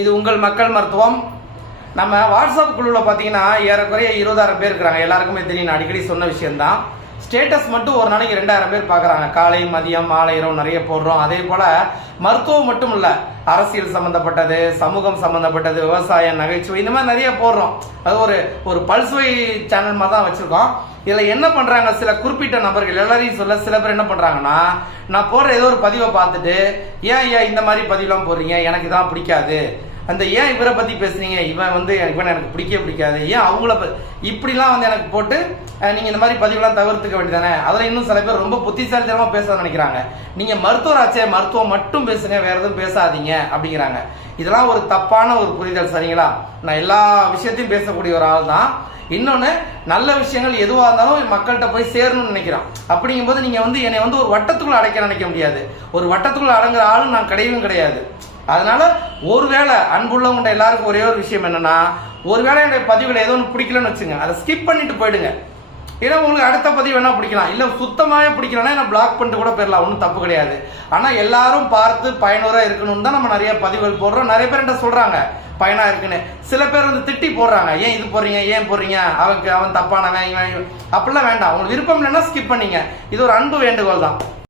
இது உங்கள் மக்கள் மருத்துவம். நம்ம வாட்ஸ்அப் குழுவில் பார்த்தீங்கன்னா ஏறக்குறைய இருபதாயிரம் பேர் இருக்கிறாங்க. எல்லாருக்குமே தெரியும். நான் அடிக்கடி சொன்ன விஷயம்தான். ஸ்டேட்டஸ் மட்டும் ஒரு நாளைக்கு ரெண்டாயிரம் பேர் பார்க்குறாங்க. காலை மதியம் மாலை இரவு நிறைய போடுறோம். அதே போல் மருத்துவம் மட்டும் இல்லை அரசியல் சம்மந்தப்பட்டது சமூகம் சம்மந்தப்பட்டது விவசாயம் நகைச்சுவை இந்த மாதிரி நிறைய போடுறோம். அது ஒரு ஒரு பல்சுவை சேனல் மாதிரி தான் வச்சுருக்கோம். இதில் என்ன பண்ணுறாங்க சில குறிப்பிட்ட நபர்கள் எல்லாரையும் சொல்ல சில பேர் என்ன பண்ணுறாங்கன்னா நான் போடுற ஏதோ ஒரு பதிவை பார்த்துட்டு ஏன் ஏன் இந்த மாதிரி பதிவெலாம் போடுறீங்க? எனக்கு தான் பிடிக்காது. அந்த ஏன் இவரை பற்றி பேசுனீங்க? இவன் வந்து இவன் எனக்கு பிடிக்கவே பிடிக்காது. ஏன் அவங்கள ப- இப்படிலாம் வந்து எனக்கு போட்டு நீங்கள் நீங்க இந்த மாதிரி பதிவுலாம் தவிர்த்துக்க வேண்டியதானே அதில் இன்னும் சில பேர் ரொம்ப புத்திசாலித்தனமாக பேச நினைக்கிறாங்க. நீங்க மருத்துவராச்சே மருத்துவம் மட்டும் பேசுங்க வேற எதுவும் பேசாதீங்க அப்படிங்கிறாங்க. இதெல்லாம் ஒரு தப்பான ஒரு புரிதல் சரிங்களா? நான் எல்லா விஷயத்தையும் பேசக்கூடிய ஒரு ஆள் தான். இன்னொன்று நல்ல விஷயங்கள் எதுவாக இருந்தாலும் மக்கள்கிட்ட போய் சேரணும்னு நினைக்கிறான். அப்படிங்கும்போது நீங்கள் வந்து என்னை வந்து ஒரு வட்டத்துக்குள்ள அடைக்க நினைக்க முடியாது. ஒரு வட்டத்துக்குள்ள அடங்குற ஆளும் நான் கிடையவும் கிடையாது. அதனால ஒருவேளை அன்புள்ளவங்க எல்லாருக்கும் ஒரே ஒரு விஷயம் என்னன்னா ஒருவேளை என்னுடைய பதிவுகள் ஏதோ ஒன்று பிடிக்கலன்னு வச்சுங்க அதை ஸ்கிப் பண்ணிட்டு போயிடுங்க. ஏன்னா உங்களுக்கு அடுத்த பதிவு வேணா பிடிக்கலாம். இல்லை சுத்தமாகவே பிடிக்கலன்னா நான் பிளாக் பண்ணிட்டு கூட போயிடலாம். ஒன்றும் தப்பு கிடையாது. ஆனால் எல்லாரும் பார்த்து பயனுறாக இருக்கணும்னு தான் நம்ம நிறைய பதிவுகள் போடுறோம். நிறைய பேர் என்ன சொல்கிறாங்க பயனா இருக்குன்னு. சில பேர் வந்து திட்டி போடுறாங்க ஏன் இது போடுறீங்க? ஏன் போடுறீங்க? அவனுக்கு அவன் தப்பானவன் இவன் அப்படிலாம் வேண்டாம். உங்களுக்கு விருப்பம் இல்லைன்னா ஸ்கிப் பண்ணீங்க. இது ஒரு அன்பு வேண்டுகோள் தான்.